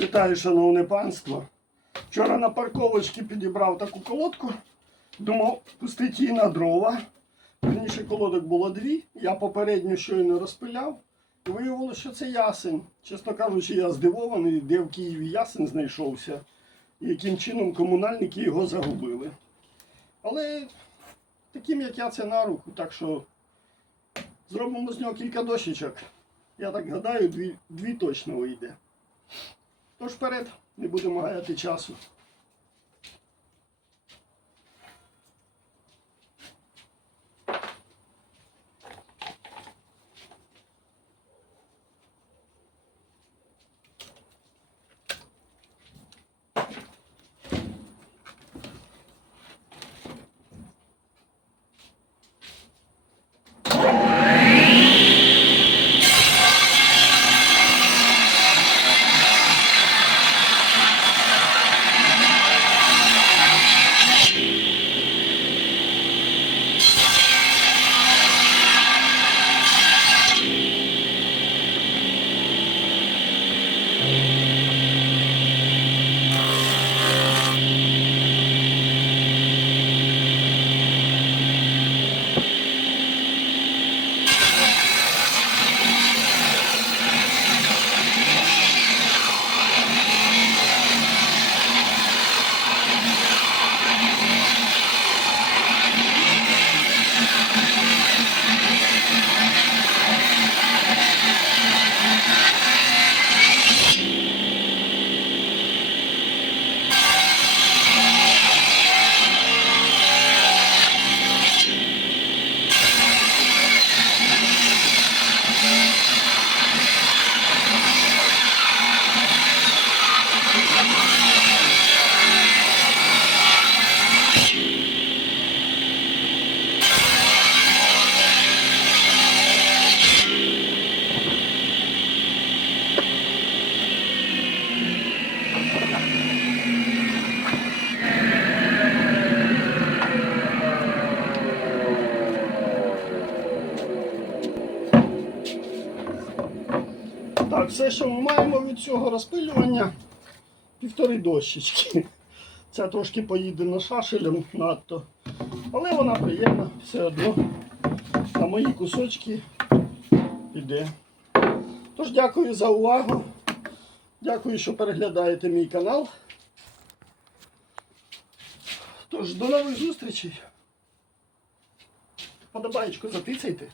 Вітаю, шановне панство. Вчора на парковочці підібрав таку колодку. Думав пустити її на дрова. Верніше колодок було дві. Я попередньо щойно розпиляв. І виявилося, що це ясень. Чесно кажучи, я здивований, де в Києві ясень знайшовся. І яким чином комунальники його загубили. Але таким, як я, це на руку. Так що зробимо з нього кілька дощечок. Я так гадаю, дві, дві точно вийде. Тож вперед, не будемо гаяти часу. Так, все, що ми маємо від цього розпилювання, півтори дощечки. Ця трошки поїде на шашелем надто. Але вона приємна все одно. На мої кусочки піде. Тож дякую за увагу. Дякую, що переглядаєте мій канал. Тож до нових зустрічей. Подобаєчку затицяйте.